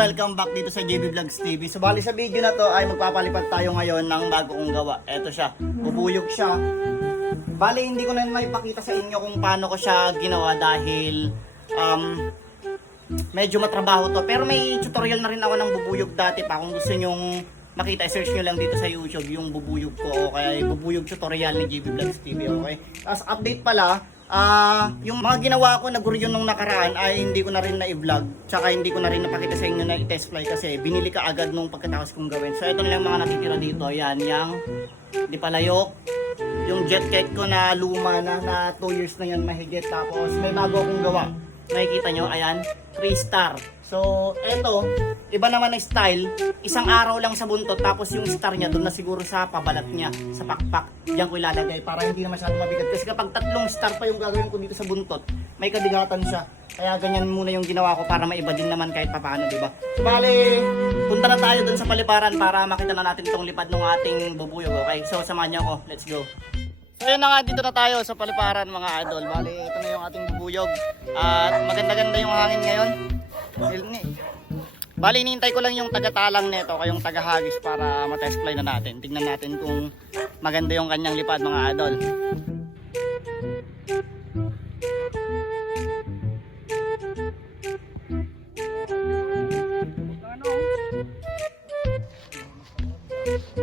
Welcome back dito sa JB Vlogs TV. So bali sa video na to ay magpapalipat tayo ngayon ng bago kong gawa. Eto siya, bubuyog siya. Bali hindi ko na may pakita sa inyo kung paano ko siya ginawa dahil um, medyo matrabaho to. Pero may tutorial na rin ako ng bubuyog dati pa. Kung gusto nyong makita, search nyo lang dito sa YouTube yung bubuyog ko. Okay, bubuyog tutorial ni JB Vlogs TV. Okay. Tapos update pala, ah yung mga ginawa ko na guryo nung nakaraan ay hindi ko na rin na-vlog. Tsaka hindi ko na rin napakita sa inyo na i-test fly kasi binili ka agad nung pagkatapos kong gawin. So ito na lang mga natitira dito. Yan, yung di palayok, yung jet cake ko na luma na na 2 years na yan mahigit tapos may bago akong gawa nakikita nyo ayan 3 star so eto iba naman ang style. Isang araw lang sa buntot tapos yung star niya doon na siguro sa pabalat niya sa pakpak. Diyan ko ilalagay para hindi na masyadong mabigat. Kasi kapag tatlong star pa yung gagawin ko dito sa buntot may kabigatan siya. Kaya ganyan muna yung ginawa ko para maiba din naman kahit papaano di ba? So bali punta na tayo doon sa paliparan para makita na natin itong lipad ng ating bubuyog okay? So samahan niyo ako. Let's go. So yun na nga, dito na tayo sa paliparan mga idol. Bali, ito na yung ating bubuyog. At maganda-ganda yung hangin ngayon. Ilni. Bali, hinihintay ko lang yung taga-talang nito, kayong taga-hagis para matest fly na natin. Tingnan natin kung maganda yung kanyang lipad mga idol. Ayun,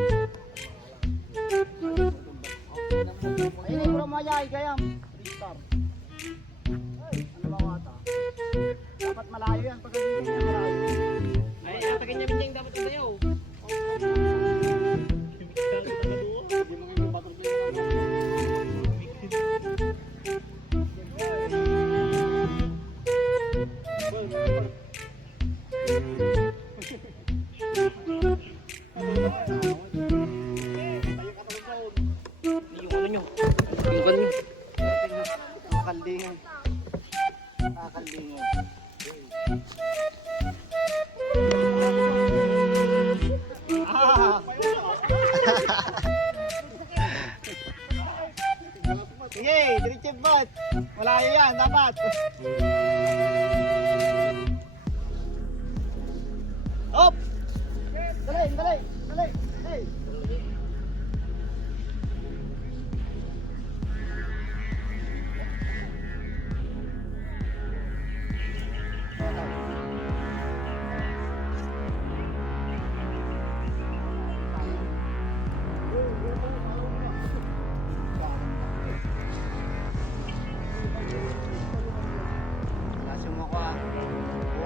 Kakaldingan. Ah! Sige, diretso bot. Malayo yan, dapat. Op! Dali, dali, dali, dali.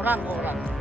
Orang.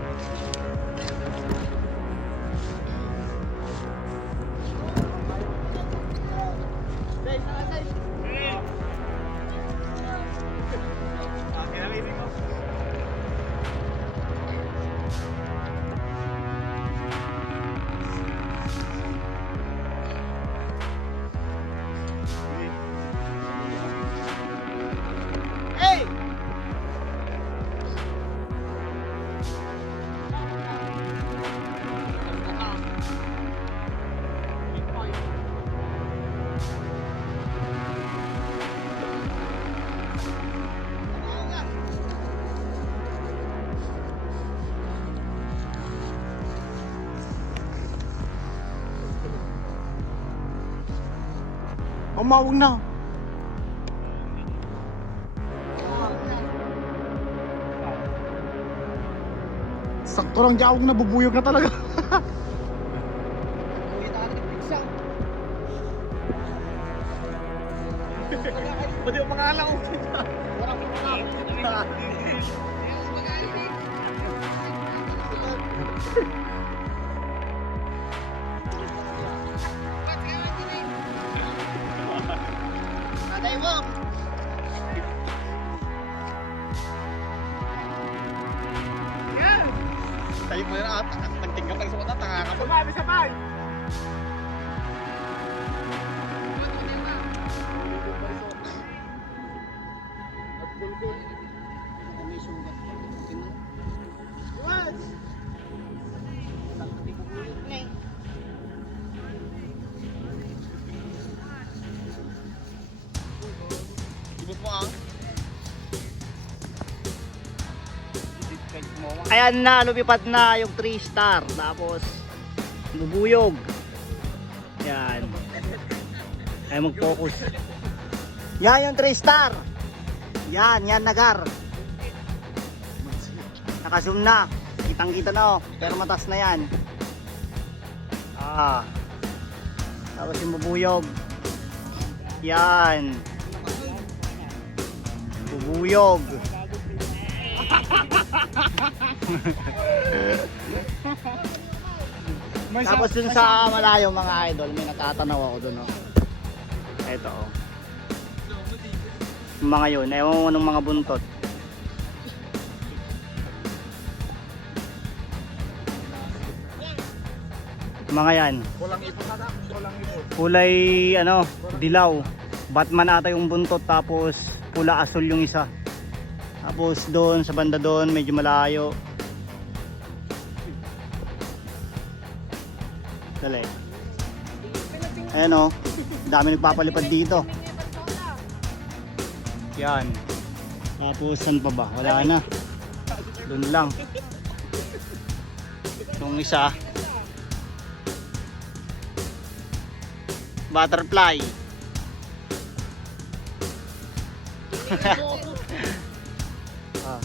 Umawag na. Sakto lang jawag na bubuyog na talaga. Pwede yung pangalan ko. Aday Ayan na, lumipad na yung 3 star. Tapos, bubuyog. Yan. Ay mag-focus. Yan yung 3 star. Yan, yan nagar. Naka-zoom na. Kitang kita na oh. Pero matas na yan. Ah. Tapos yung bubuyog. Yan. Bubuyog. May Tapos dun sa malayo mga idol, may natatanaw ako dun oh. Ito oh. Mga yun, ewan ko anong mga buntot. Mga yan. Kulay ano, dilaw. Batman ata yung buntot tapos pula asul yung isa. Tapos doon sa banda doon medyo malayo. Dali. Ayan o. Dami nagpapalipad dito. Yan. Tapos saan pa ba? Wala na. Doon lang. Yung isa. Butterfly. ah.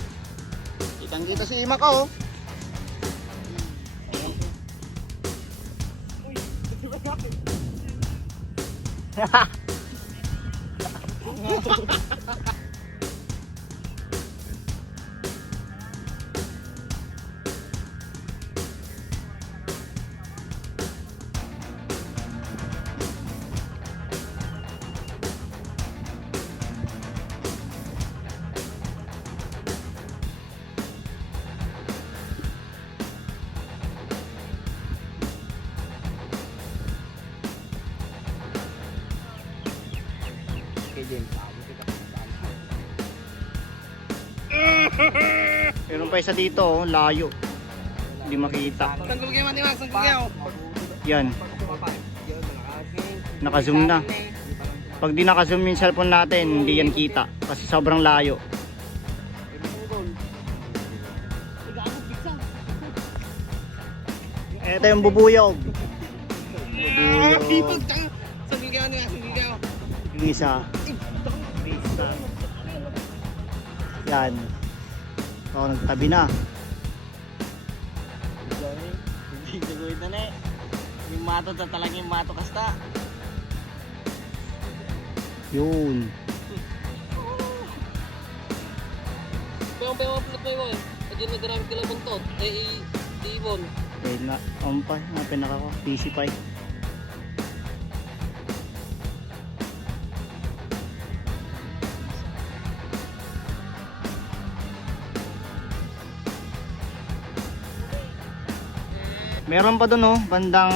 Kitang kita si Ima ko. 哈哈哈哈哈哈哈 Meron pa isa dito, oh, layo. Hindi makita. Sanggol kayo matiwag, sanggol kayo. Yan, naka-zoom na. Pag di naka-zoom yung cellphone natin, hindi yan kita. Kasi sobrang layo. Ito yung bubuyog. Bubuyog. Yung isa. Yan. Oo, nagtabi na. Hindi gagawin na na eh. Yung mato na talaga yung mato kasta. Yun. Pero ang bayo mo mo eh. Pag yun nagramit ka lang buntot, eh ibon. Dahil na, ang pa, mga pinaka ko, PC pa eh. Meron pa doon oh, bandang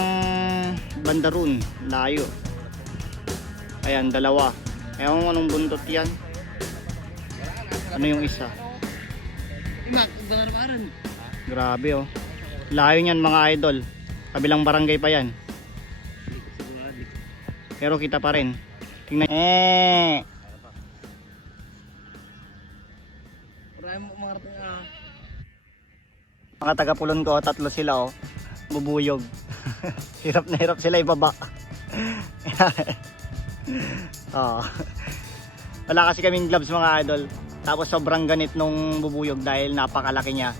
banda ron, layo. Ayan, dalawa. Ewan ko anong buntot yan. Ano yung isa? Grabe oh. Layo niyan mga idol. Kabilang barangay pa yan. Pero kita pa rin. Tingnan. Eh. Ah. Mga taga-pulon ko, tatlo sila oh. Bubuyog. hirap na hirap sila ibaba. oh. Wala kasi kaming gloves mga idol. Tapos sobrang ganit nung bubuyog dahil napakalaki niya.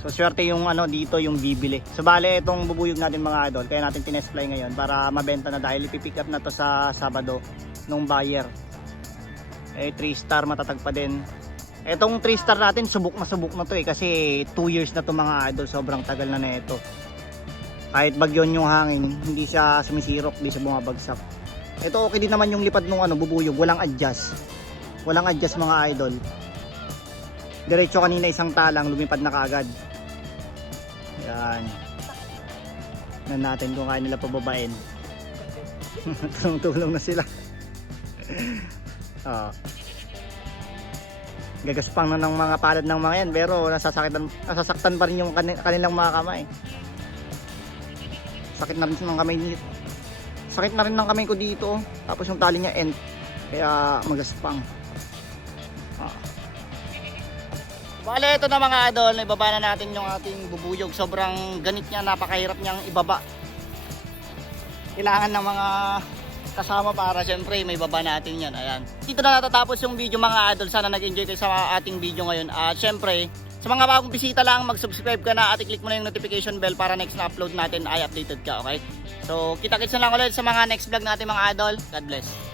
So swerte yung ano dito yung bibili. So bale itong bubuyog natin mga idol, kaya natin tinest fly ngayon para mabenta na dahil ipipick up na to sa Sabado nung buyer. Eh 3 star matatag pa din. Etong 3 star natin subok na subok na to eh kasi 2 years na to mga idol, sobrang tagal na nito. Kahit bagyon yung hangin, hindi siya sumisirok, hindi siya bumabagsak. Ito okay din naman yung lipad nung ano bubuyog, walang adjust. Walang adjust mga idol. Diretso kanina isang talang lumipad na kaagad. Yan. Tignan natin kung kaya nila pababain. Tulong-tulong na sila. Ah. Gagaspang na ng mga palad ng mga yan pero nasasakitan, nasasaktan pa rin yung kani- kanilang mga kamay. Sakit na rin ng kamay nito. Sakit na rin ng kamay ko dito. Tapos yung tali niya end. Kaya magaspang. Ah. Bale, ito na mga idol, ibaba na natin yung ating bubuyog. Sobrang ganit niya, napakahirap niyang ibaba. Kailangan ng mga kasama para syempre may baba natin yan. Ayan. Dito na natatapos yung video mga idol. Sana nag-enjoy kayo sa ating video ngayon. At syempre, sa mga bagong bisita lang, mag-subscribe ka na at i-click mo na yung notification bell para next na upload natin ay updated ka, okay? So, kita-kits na lang ulit sa mga next vlog natin mga idol. God bless.